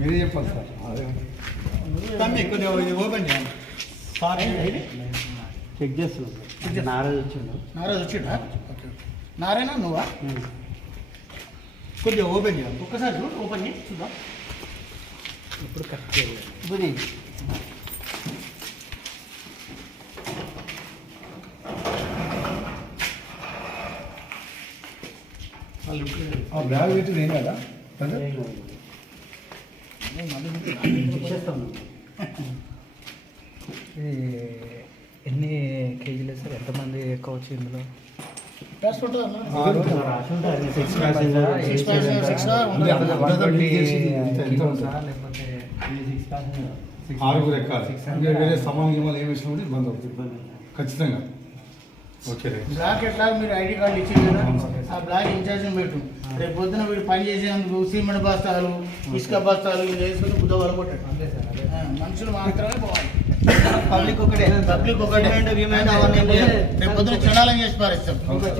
మీరే చెప్పాలి సార్. తమ్మి కొద్దిగా ఓపెన్ చేయండి. చెక్ చేస్తున్నాం. నారాజు వచ్చిండా? ఓకే. నారాయణ నువ్వా? కొద్దిగా ఓపెన్ చేయాలి. ఒక్కసారి చూడు, ఓపెన్ చేయి చూద్దాం. ఇప్పుడు కరెక్ట్ చేయాలి. ఇప్పుడు ఆ బ్యాగ్ పెట్టింది ఏం కదా ఎన్ని కేజీలు సార్? ఎంతమంది ఎక్కవచ్చు ఇందులో? ఆరుగురు ఎక్కాలి. వేరే సమాన్ గిమాలు ఏమి వేసినప్పుడు ఇబ్బంది అవుతుంది ఖచ్చితంగా. ఓకే బ్లాక్ ఎట్లా మీరు ఐడి కార్డు ఇచ్చింది కదా, ఆ బ్లాక్ ఇన్ఛార్జ్ని పెట్టు. రేపు పొద్దున వీడు పని చేసేందుకు సిమెంట్ బస్తాలు, ఇసుక బస్తాలు ఇవి వేసుకుని బుద్ధవాళ్ళు కొట్టాడు. మనుషులు మాత్రమే పోవాలి. పబ్లిక్ ఒకటే రేపు పొద్దున చండాలం చేసి పారేస్తాం.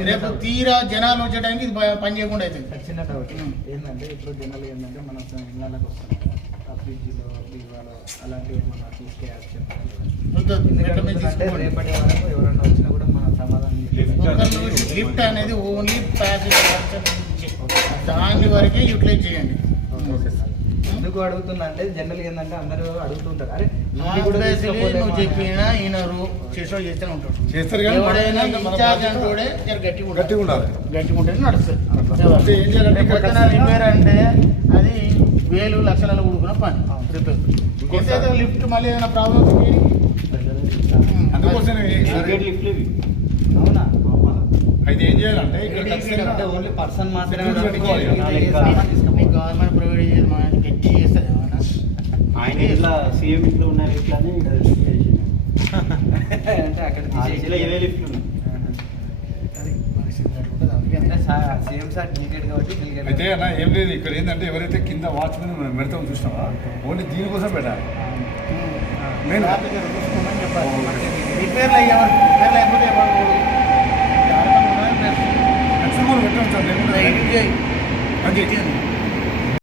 రేపు తీరా జనాలు వచ్చేటానికి ఇది పని చేయకుండా అవుతుంది. చిన్న డౌట్ ఏంటంటే, ఇప్పుడు జనాలు ఏంటంటే మన ఇళ్ళకి వస్తాం కదా, ఆ ఫ్రిడ్జ్లో బీరువాలో అలాంటివి ఏమన్నా తీసుకే యాక్షన్ రేపటి వరకు ఎవరైనా వచ్చినా కూడా మన సమాధానం. లిఫ్ట్ అనేది ఓన్లీ ప్యాసింజర్ దాని వరకే యూటిలైజ్ చేయండి. ఎందుకు అడుగుతున్నా అంటే, జనరల్ ఏంటంటే అందరూ అడుగుతుంటారు, అరే నువ్వు చెప్పినా ఈయనరు చేసేవాళ్ళు చేస్తూనే ఉంటాడు. ఎవడైనా ఇన్ఛార్జ్ అంటూడే గట్టిగా ఉండాలి. గట్టిగా ఉంటేనే నడుస్తుంది. రిపేర్ అంటే అది వేలు లక్షలలో కూడుకున్న పని. రిపేర్ ఎంతైతే లిఫ్ట్ మళ్ళీ ఏదైనా ప్రాబ్లమ్ అవునా? అయితే ఏం చేయాలంటే ఇక్కడ ఓన్లీ పర్సన్ మాత్రమే గవర్నమెంట్ ప్రొవైడ్ చేసేది మన గట్టి చేస్తుంది. ఆయన ఇట్లా సీఎం ఇంట్లో ఉన్న లిఫ్ట్లని అంటే అక్కడ సీఎం సర్టిఫికేట్ కాబట్టి. అయితే అన్న ఏం లేదు, ఇక్కడ ఏంటంటే ఎవరైతే కింద వాచ్మెన్ మనం పెడతాం చూసినావా, ఓన్లీ దీనికోసం పెట్టాలి. నేను రిపేర్లు అయ్యేవాడు రిపేర్లు అయిపోతే పెట్టాను సార్. అది